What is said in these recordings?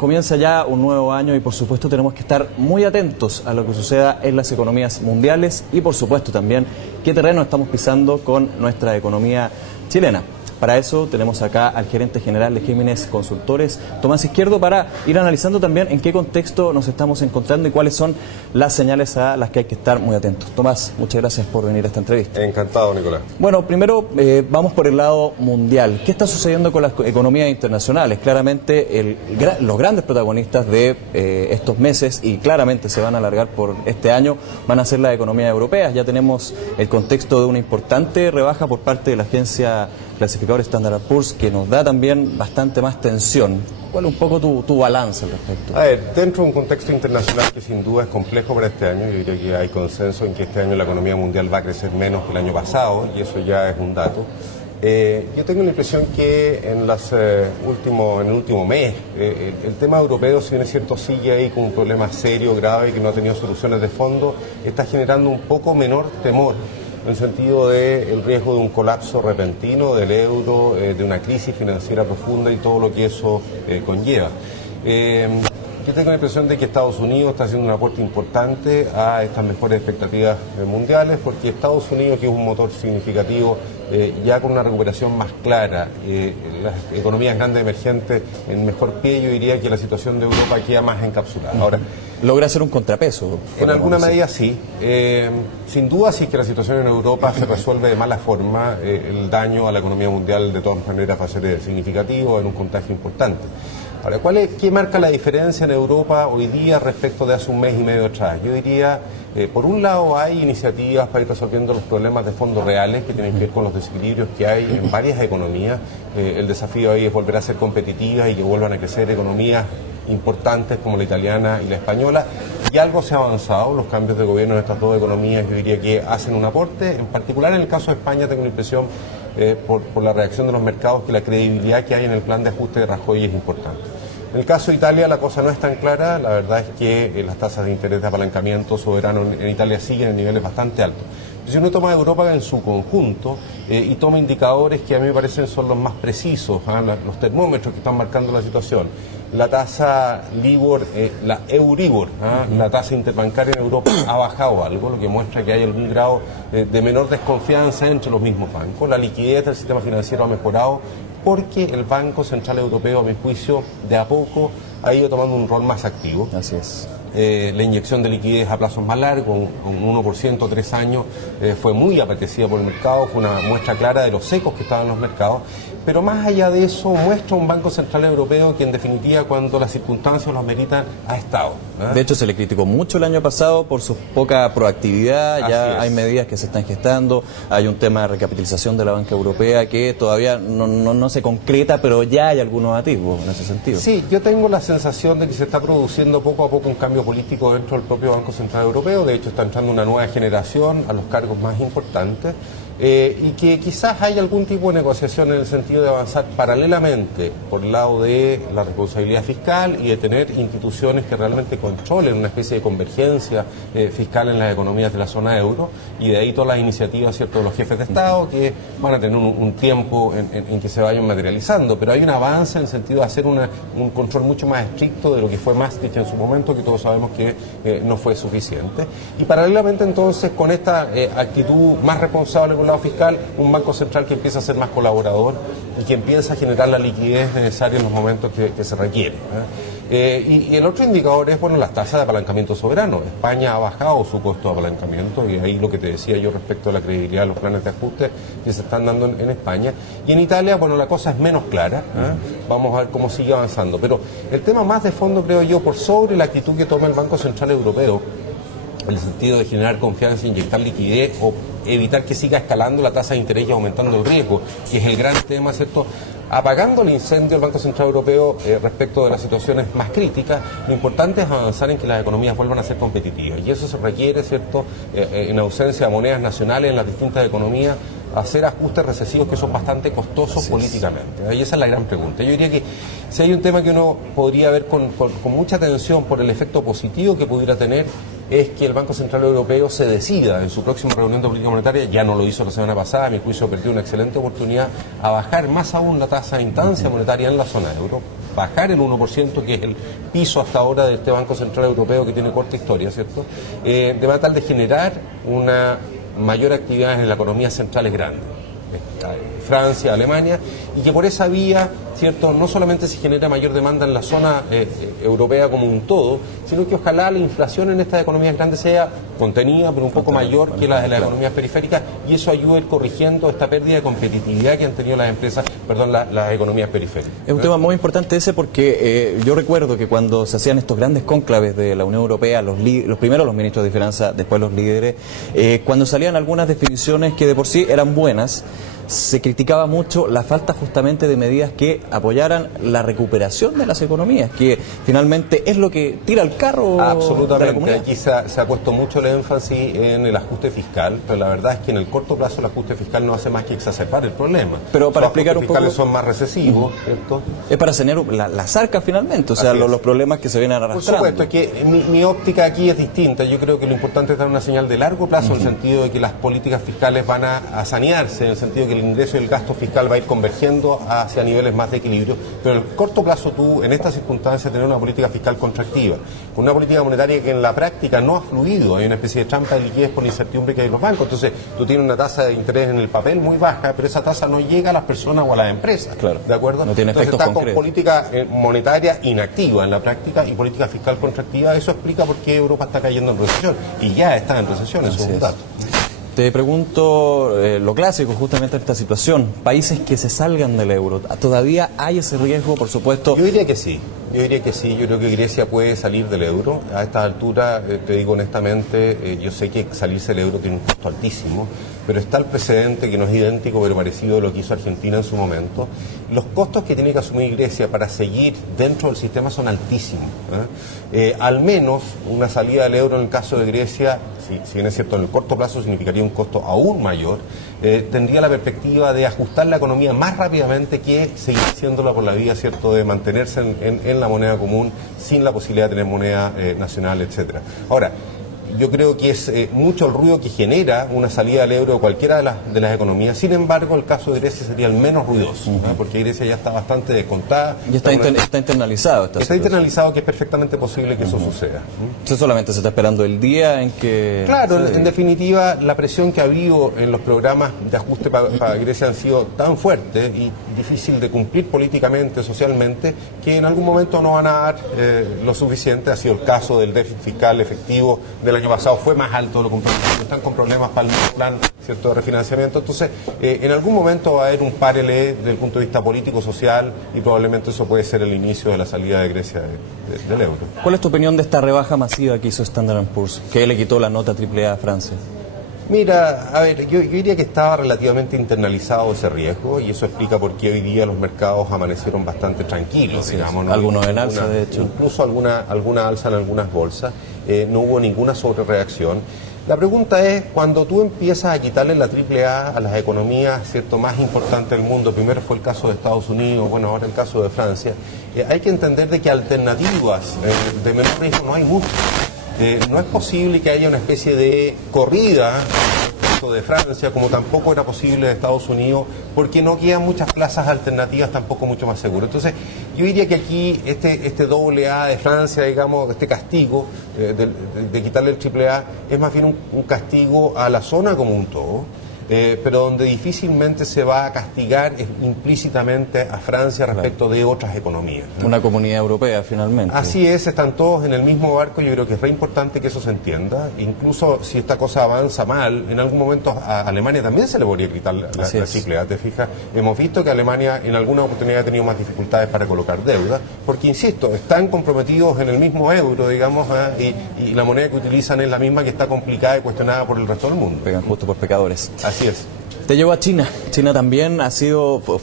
comienza ya un nuevo año y por supuesto tenemos que estar muy atentos a lo que suceda en las economías mundiales y por supuesto también qué terreno estamos pisando con nuestra economía chilena. Para eso tenemos acá al gerente general de Géminis Consultores, Tomás Izquierdo, para ir analizando también en qué contexto nos estamos encontrando y cuáles son las señales a las que hay que estar muy atentos. Tomás, muchas gracias por venir a esta entrevista. Encantado, Nicolás. Bueno, primero vamos por el lado mundial. ¿Qué está sucediendo con las economías internacionales? Claramente los grandes protagonistas de estos meses, y claramente se van a alargar por este año, van a ser las economías europeas. Ya tenemos el contexto de una importante rebaja por parte de la agencia clasificador Standard & Poor's, que nos da también bastante más tensión. ¿Cuál es un poco tu balance al respecto? A ver, dentro de un contexto internacional que sin duda es complejo para este año, yo diría que hay consenso en que este año la economía mundial va a crecer menos que el año pasado, y eso ya es un dato. Yo tengo la impresión que en el último mes, el tema europeo, si bien es cierto, sigue ahí con un problema serio, grave, y que no ha tenido soluciones de fondo, está generando un poco menor temor, en el sentido del riesgo de un colapso repentino del euro, de una crisis financiera profunda y todo lo que eso conlleva. Yo tengo la impresión de que Estados Unidos está haciendo un aporte importante a estas mejores expectativas mundiales, porque Estados Unidos, que es un motor significativo, ya con una recuperación más clara, las economías grandes emergentes en mejor pie, yo diría que la situación de Europa queda más encapsulada. Ahora, logra hacer un contrapeso. En alguna medida sí. Sin duda, si es que la situación en Europa se resuelve de mala forma, el daño a la economía mundial de todas maneras va a ser significativo, en un contagio importante. Ahora, ¿qué marca la diferencia en Europa hoy día respecto de hace un mes y medio atrás? Yo diría, por un lado hay iniciativas para ir resolviendo los problemas de fondo reales que tienen que ver con los desequilibrios que hay en varias economías. El desafío ahí es volver a ser competitivas y que vuelvan a crecer economías importantes como la italiana y la española, y algo se ha avanzado. Los cambios de gobierno en estas dos economías yo diría que hacen un aporte. En particular en el caso de España tengo la impresión, por la reacción de los mercados, que la credibilidad que hay en el plan de ajuste de Rajoy es importante. En el caso de Italia la cosa no es tan clara. La verdad es que las tasas de interés de apalancamiento soberano en Italia siguen en niveles bastante altos. Si uno toma Europa en su conjunto y toma indicadores que a mí me parecen son los más precisos, los termómetros que están marcando la situación, la tasa Libor, la Euribor, la tasa interbancaria en Europa ha bajado algo, lo que muestra que hay algún grado de menor desconfianza entre los mismos bancos. La liquidez del sistema financiero ha mejorado porque el Banco Central Europeo, a mi juicio, de a poco ha ido tomando un rol más activo. Así es. La inyección de liquidez a plazos más largos, un 1%, 3 años, fue muy apetecida por el mercado, fue una muestra clara de los secos que estaban en los mercados, pero más allá de eso muestra un Banco Central Europeo que en definitiva, cuando las circunstancias lo ameritan, ha estado. De hecho, se le criticó mucho el año pasado por su poca proactividad. Ya hay medidas que se están gestando, hay un tema de recapitalización de la banca europea que todavía no se concreta, pero ya hay algunos atisbos en ese sentido. Sí, yo tengo la sensación de que se está produciendo poco a poco un cambio político dentro del propio Banco Central Europeo. De hecho, está entrando una nueva generación a los cargos más importantes, y que quizás hay algún tipo de negociación en el sentido de avanzar paralelamente por el lado de la responsabilidad fiscal y de tener instituciones que realmente controlen una especie de convergencia fiscal en las economías de la zona euro, y de ahí todas las iniciativas, ¿cierto?, de los jefes de Estado, que van a tener un tiempo en que se vayan materializando, pero hay un avance en el sentido de hacer un control mucho más estricto de lo que fue Maastricht en su momento, que todos sabemos que no fue suficiente. Y paralelamente entonces, con esta actitud más responsable con fiscal, un banco central que empieza a ser más colaborador y que empieza a generar la liquidez necesaria en los momentos que se requiere. Y el otro indicador es, bueno, las tasas de apalancamiento soberano. España ha bajado su costo de apalancamiento, y ahí lo que te decía yo respecto a la credibilidad de los planes de ajuste que se están dando en España. Y en Italia, bueno, la cosa es menos clara. Vamos a ver cómo sigue avanzando. Pero el tema más de fondo, creo yo, por sobre la actitud que toma el Banco Central Europeo, en el sentido de generar confianza, inyectar liquidez o evitar que siga escalando la tasa de interés y aumentando el riesgo, que es el gran tema, ¿cierto? Apagando el incendio del Banco Central Europeo respecto de las situaciones más críticas, lo importante es avanzar en que las economías vuelvan a ser competitivas, y eso se requiere, ¿cierto?, en ausencia de monedas nacionales en las distintas economías, hacer ajustes recesivos que son bastante costosos políticamente. Y esa es la gran pregunta. Yo diría que si hay un tema que uno podría ver con mucha atención por el efecto positivo que pudiera tener, es que el Banco Central Europeo se decida en su próxima reunión de política monetaria, ya no lo hizo la semana pasada, a mi juicio perdió una excelente oportunidad, a bajar más aún la tasa de instancia monetaria en la zona euro, bajar el 1%, que es el piso hasta ahora de este Banco Central Europeo que tiene corta historia, ¿cierto? De manera tal de generar una mayor actividad en las economías centrales grandes, Francia, Alemania, y que por esa vía, ¿cierto?, no solamente se genera mayor demanda en la zona europea como un todo, sino que ojalá la inflación en estas economías grandes sea contenida, pero un poco mayor que la de las economías periféricas, y eso ayuda a ir corrigiendo esta pérdida de competitividad que han tenido las empresas, las economías periféricas. Es un tema muy importante ese porque yo recuerdo que cuando se hacían estos grandes cónclaves de la Unión Europea, los primeros los ministros de Finanzas, después los líderes, cuando salían algunas definiciones que de por sí eran buenas, se criticaba mucho la falta justamente de medidas que apoyaran la recuperación de las economías, que finalmente es lo que tira el carro. Absolutamente. Aquí se ha puesto mucho el énfasis en el ajuste fiscal, pero la verdad es que en el corto plazo el ajuste fiscal no hace más que exacerbar el problema. Pero para explicar un poco, los fiscales son más recesivos, ¿cierto? Es para sanear las arcas finalmente, o sea, los problemas que se vienen arrastrando. Por supuesto, que mi óptica aquí es distinta. Yo creo que lo importante es dar una señal de largo plazo, en el sentido de que las políticas fiscales van a sanearse, en el sentido de que el ingreso y el gasto fiscal va a ir convergiendo hacia niveles más de equilibrio, pero en el corto plazo tú, en estas circunstancias, tener una política fiscal contractiva, con una política monetaria que en la práctica no ha fluido, hay una especie de trampa de liquidez por la incertidumbre que hay en los bancos, entonces tú tienes una tasa de interés en el papel muy baja, pero esa tasa no llega a las personas o a las empresas, claro, ¿de acuerdo? No tiene entonces efectos está concretos. Con política monetaria inactiva en la práctica y política fiscal contractiva, eso explica por qué Europa está cayendo en recesión, y ya está en recesión, eso es un dato. Te pregunto lo clásico justamente en esta situación, países que se salgan del euro, ¿todavía hay ese riesgo, por supuesto? Yo diría que sí, yo creo que Grecia puede salir del euro, a esta altura, te digo honestamente, yo sé que salirse del euro tiene un costo altísimo, pero está el precedente que no es idéntico pero parecido a lo que hizo Argentina en su momento. Los costos que tiene que asumir Grecia para seguir dentro del sistema son altísimos, al menos una salida del euro en el caso de Grecia, si bien es cierto en el corto plazo significaría un costo aún mayor, tendría la perspectiva de ajustar la economía más rápidamente que seguir haciéndola por la vía, ¿cierto?, de mantenerse en la moneda común sin la posibilidad de tener moneda nacional, etcétera. Ahora, yo creo que es mucho el ruido que genera una salida del euro de cualquiera de las economías. Sin embargo, el caso de Grecia sería el menos ruidoso, porque Grecia ya está bastante descontada. Y está internalizado. Está internalizado, que es perfectamente posible que eso suceda. Entonces solamente se está esperando el día en que... Claro, en definitiva, la presión que ha habido en los programas de ajuste para Grecia han sido tan fuertes y difícil de cumplir políticamente, socialmente, que en algún momento no van a dar lo suficiente. Ha sido el caso del déficit fiscal efectivo del año pasado, fue más alto de lo comprometido, están con problemas para el plan, ¿cierto?, de refinanciamiento. Entonces, en algún momento va a haber un párele desde el punto de vista político, social, y probablemente eso puede ser el inicio de la salida de Grecia del euro. ¿Cuál es tu opinión de esta rebaja masiva que hizo Standard & Poor's, que le quitó la nota AAA a Francia? Mira, a ver, yo diría que estaba relativamente internalizado ese riesgo, y eso explica por qué hoy día los mercados amanecieron bastante tranquilos, digamos. ¿No? Algunos en alza, de hecho. Incluso alguna alza en algunas bolsas, no hubo ninguna sobrereacción. La pregunta es, cuando tú empiezas a quitarle la AAA a las economías, ¿cierto?, más importantes del mundo, primero fue el caso de Estados Unidos, bueno, ahora el caso de Francia, hay que entender de que alternativas de menor riesgo no hay muchas. No es posible que haya una especie de corrida de Francia, como tampoco era posible de Estados Unidos, porque no quedan muchas plazas alternativas tampoco mucho más seguras. Entonces, yo diría que aquí este AA de Francia, digamos, este castigo de quitarle el AAA, es más bien un castigo a la zona como un todo, pero donde difícilmente se va a castigar implícitamente a Francia respecto de otras economías, ¿no? Una comunidad europea, finalmente. Así es, están todos en el mismo barco. Yo creo que es re importante que eso se entienda. Incluso si esta cosa avanza mal, en algún momento a Alemania también se le podría quitar la AAA, ¿te fijas? Hemos visto que Alemania en alguna oportunidad ha tenido más dificultades para colocar deuda, porque, insisto, están comprometidos en el mismo euro, digamos, y la moneda que utilizan es la misma, que está complicada y cuestionada por el resto del mundo. Pegan justo por pecadores. Así es. Te llevo a China. China también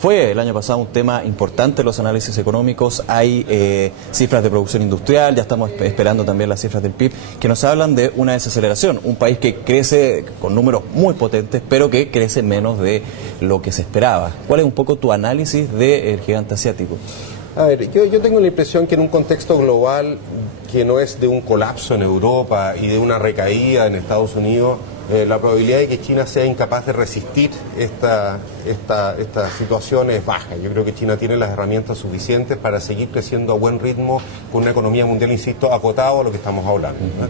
fue el año pasado un tema importante en los análisis económicos. Hay cifras de producción industrial, ya estamos esperando también las cifras del PIB, que nos hablan de una desaceleración. Un país que crece con números muy potentes, pero que crece menos de lo que se esperaba. ¿Cuál es un poco tu análisis del gigante asiático? A ver, yo tengo la impresión que en un contexto global que no es de un colapso en Europa y de una recaída en Estados Unidos, la probabilidad de que China sea incapaz de resistir esta situación es baja. Yo creo que China tiene las herramientas suficientes para seguir creciendo a buen ritmo con una economía mundial, insisto, acotado a lo que estamos hablando, ¿no?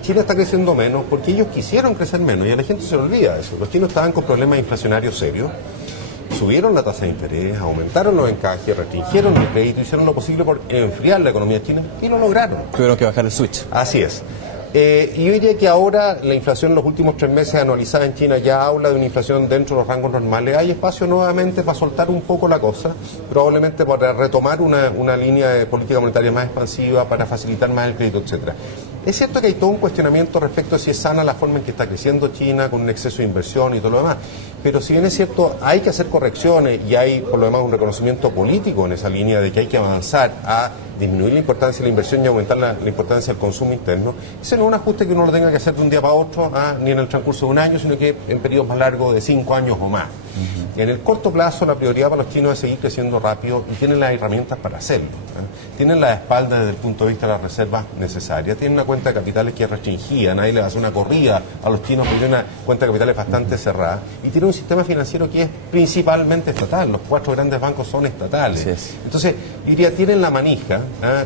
China está creciendo menos porque ellos quisieron crecer menos y a la gente se le olvida eso. Los chinos estaban con problemas inflacionarios serios, subieron la tasa de interés, aumentaron los encajes, restringieron el crédito, hicieron lo posible por enfriar la economía china y lo lograron. Tuvieron que bajar el switch. Así es. Y yo diría que ahora la inflación en los últimos 3 meses anualizada en China ya habla de una inflación dentro de los rangos normales. Hay espacio nuevamente para soltar un poco la cosa, probablemente para retomar una línea de política monetaria más expansiva, para facilitar más el crédito, etcétera. Es cierto que hay todo un cuestionamiento respecto a si es sana la forma en que está creciendo China, con un exceso de inversión y todo lo demás. Pero si bien es cierto, hay que hacer correcciones y hay por lo demás un reconocimiento político en esa línea de que hay que avanzar a disminuir la importancia de la inversión y aumentar la importancia del consumo interno, ese no es un ajuste que uno lo tenga que hacer de un día para otro, ni en el transcurso de un año, sino que en periodos más largos de 5 años o más. En el corto plazo, la prioridad para los chinos es seguir creciendo rápido y tienen las herramientas para hacerlo. Tienen la espalda desde el punto de vista de las reservas necesarias, tienen una cuenta de capitales que es restringida, nadie le hace una corrida a los chinos porque tiene una cuenta de capitales bastante cerrada y tiene un sistema financiero que es principalmente estatal, los 4 grandes bancos son estatales. Sí. Entonces, yo diría, tienen la manija,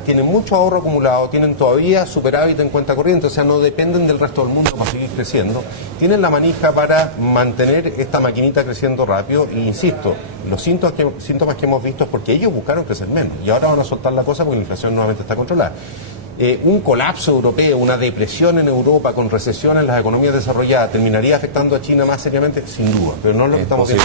tienen mucho ahorro acumulado, tienen todavía superávit en cuenta corriente, o sea, no dependen del resto del mundo para seguir creciendo, tienen la manija para mantener esta maquinita creciendo rápido e insisto, los síntomas que hemos visto es porque ellos buscaron crecer menos y ahora van a soltar la cosa porque la inflación nuevamente está controlada. Un colapso europeo, una depresión en Europa con recesión en las economías desarrolladas, ¿terminaría afectando a China más seriamente? Sin duda, pero no es lo que estamos viendo.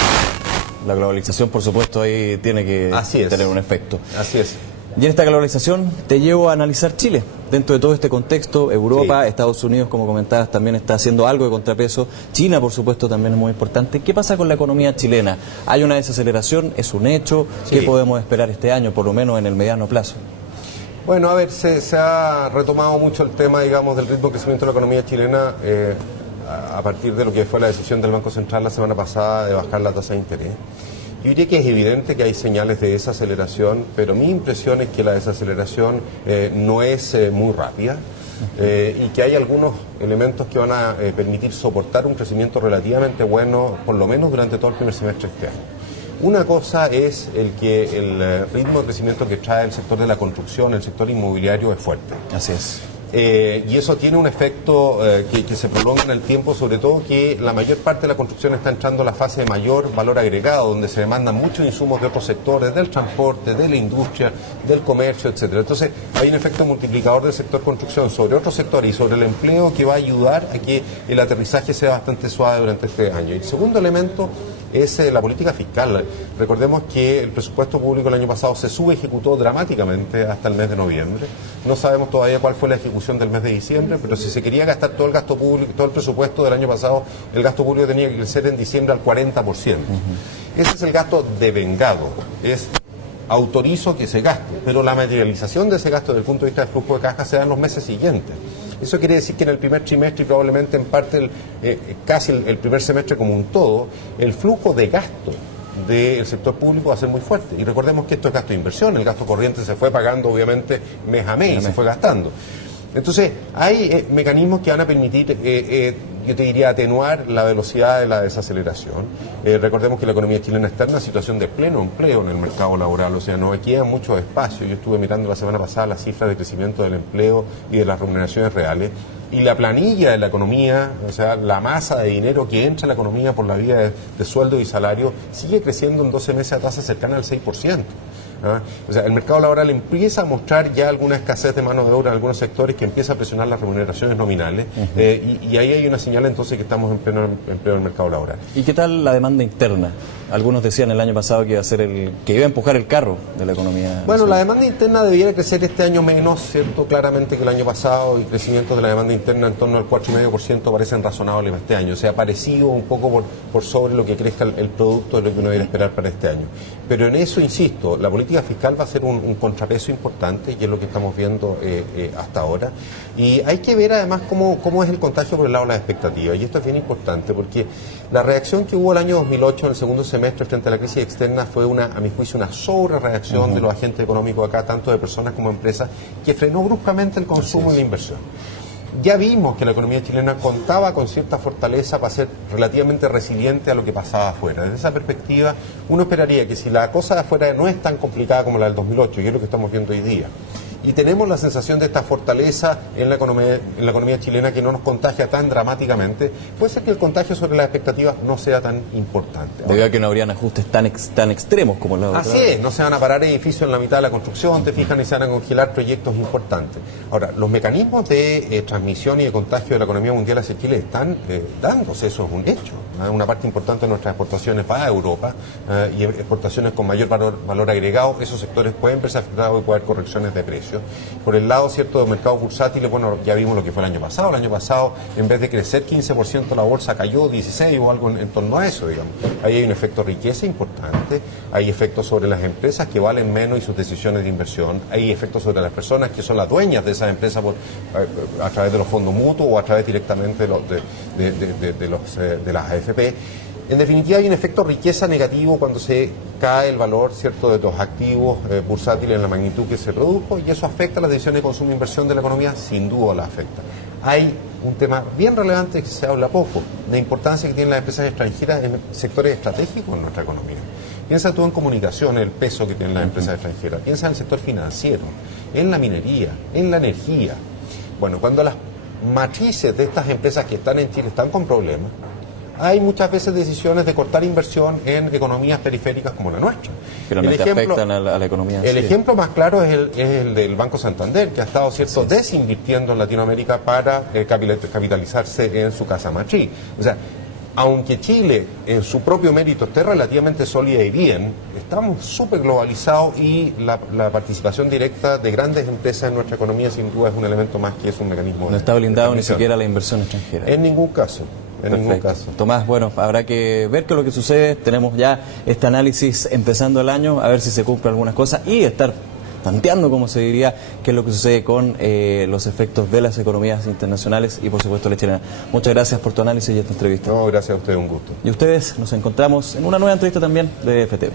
La globalización, por supuesto, ahí tiene que tener un efecto. Así es. Y en esta globalización te llevo a analizar Chile. Dentro de todo este contexto, Europa, sí, Estados Unidos, como comentabas, también está haciendo algo de contrapeso. China, por supuesto, también es muy importante. ¿Qué pasa con la economía chilena? ¿Hay una desaceleración? ¿Es un hecho? Sí. ¿Qué podemos esperar este año, por lo menos en el mediano plazo? Bueno, a ver, se ha retomado mucho el tema, digamos, del ritmo de crecimiento de la economía chilena a partir de lo que fue la decisión del Banco Central la semana pasada de bajar la tasa de interés. Yo diría que es evidente que hay señales de desaceleración, pero mi impresión es que la desaceleración no es muy rápida y que hay algunos elementos que van a permitir soportar un crecimiento relativamente bueno, por lo menos durante todo el primer semestre de este año. Una cosa es el ritmo de crecimiento que trae el sector de la construcción, el sector inmobiliario es fuerte. Así es. Y eso tiene un efecto que se prolonga en el tiempo, sobre todo que la mayor parte de la construcción está entrando a la fase de mayor valor agregado, donde se demandan muchos insumos de otros sectores, del transporte, de la industria, del comercio, etcétera. Entonces hay un efecto multiplicador del sector construcción sobre otros sectores y sobre el empleo que va a ayudar a que el aterrizaje sea bastante suave durante este año. Y el segundo elemento es la política fiscal. Recordemos que el presupuesto público el año pasado se subejecutó dramáticamente hasta el mes de noviembre. No sabemos todavía cuál fue la ejecución del mes de diciembre, pero si se quería gastar todo el gasto público, todo el presupuesto del año pasado, el gasto público tenía que crecer en diciembre al 40%. Ese es el gasto devengado. Autorizo que se gaste, pero la materialización de ese gasto desde el punto de vista del flujo de caja se da en los meses siguientes. Eso quiere decir que en el primer trimestre y probablemente en parte casi el primer semestre como un todo, el flujo de gasto del sector público va a ser muy fuerte. Y recordemos que esto es gasto de inversión, el gasto corriente se fue pagando obviamente mes a mes, se fue gastando. Entonces, hay mecanismos que van a permitir, yo te diría, atenuar la velocidad de la desaceleración. Recordemos que la economía chilena está en una situación de pleno empleo en el mercado laboral, o sea, no queda mucho espacio. Yo estuve mirando la semana pasada las cifras de crecimiento del empleo y de las remuneraciones reales, y la planilla de la economía, o sea, la masa de dinero que entra a la economía por la vía de sueldo y salario, sigue creciendo en 12 meses a tasa cercana al 6%. O sea, el mercado laboral empieza a mostrar ya alguna escasez de mano de obra en algunos sectores que empieza a presionar las remuneraciones nominales y ahí hay una señal entonces que estamos en pleno empleo del mercado laboral. ¿Y qué tal la demanda interna? Algunos decían el año pasado que iba a empujar el carro de la economía. Bueno, la demanda interna debiera crecer este año menos, ¿cierto? Claramente que el año pasado y crecimiento de la demanda interna en torno al 4,5% parecen razonables para este año. O sea, parecido un poco por sobre lo que crezca el producto de lo que uno debería esperar para este año. Pero en eso, insisto, la política fiscal va a ser un contrapeso importante y es lo que estamos viendo hasta ahora. Y hay que ver además cómo es el contagio por el lado de las expectativas. Y esto es bien importante porque la reacción que hubo el año 2008 en el segundo semestre frente a la crisis externa fue a mi juicio, una sobrereacción de los agentes económicos acá, tanto de personas como empresas, que frenó bruscamente el consumo y la inversión. Ya vimos que la economía chilena contaba con cierta fortaleza para ser relativamente resiliente a lo que pasaba afuera. Desde esa perspectiva, uno esperaría que si la cosa de afuera no es tan complicada como la del 2008, y es lo que estamos viendo hoy día, y tenemos la sensación de esta fortaleza en la economía chilena que no nos contagia tan dramáticamente, puede ser que el contagio sobre las expectativas no sea tan importante. Debido a que no habrían ajustes tan extremos como la otra. Así es, no se van a parar edificios en la mitad de la construcción, te fijan, y se van a congelar proyectos importantes. Ahora, los mecanismos de transmisión y de contagio de la economía mundial hacia Chile están dándose, eso es un hecho. Una parte importante de nuestras exportaciones va a Europa y exportaciones con mayor valor agregado, esos sectores pueden verse afectados y puede haber correcciones de precios. Por el lado, cierto, de mercados bursátiles, bueno, ya vimos lo que fue el año pasado. El año pasado, en vez de crecer 15%, la bolsa cayó 16% o algo en torno a eso, digamos. Ahí hay un efecto riqueza importante, hay efectos sobre las empresas que valen menos y sus decisiones de inversión, hay efectos sobre las personas que son las dueñas de esas empresas a través de los fondos mutuos o a través directamente de las AFP. En definitiva, hay un efecto riqueza negativo cuando se cae el valor, cierto, de los activos bursátiles en la magnitud que se produjo, y eso afecta las decisiones de consumo e inversión de la economía, sin duda la afecta. Hay un tema bien relevante que se habla poco, la importancia que tienen las empresas extranjeras en sectores estratégicos en nuestra economía. Piensa tú en comunicación, el peso que tienen las empresas extranjeras, piensa en el sector financiero, en la minería, en la energía. Bueno, cuando las matrices de estas empresas que están en Chile están con problemas, hay muchas veces decisiones de cortar inversión en economías periféricas como la nuestra. Finalmente afectan a la economía. El ejemplo más claro es el del Banco Santander, que ha estado desinvirtiendo en Latinoamérica para capitalizarse en su casa matriz. O sea, aunque Chile en su propio mérito esté relativamente sólida y bien, estamos súper globalizados y la participación directa de grandes empresas en nuestra economía sin duda es un elemento más que es un mecanismo. No está blindado ni siquiera la inversión extranjera. En ningún caso. En ningún caso. Tomás, bueno, habrá que ver qué es lo que sucede. Tenemos ya este análisis empezando el año, a ver si se cumple algunas cosas y estar tanteando, como se diría, qué es lo que sucede con los efectos de las economías internacionales y, por supuesto, la chilena. Muchas gracias por tu análisis y esta entrevista. No, gracias a ustedes, un gusto. Y ustedes, nos encontramos en una nueva entrevista también de FTV.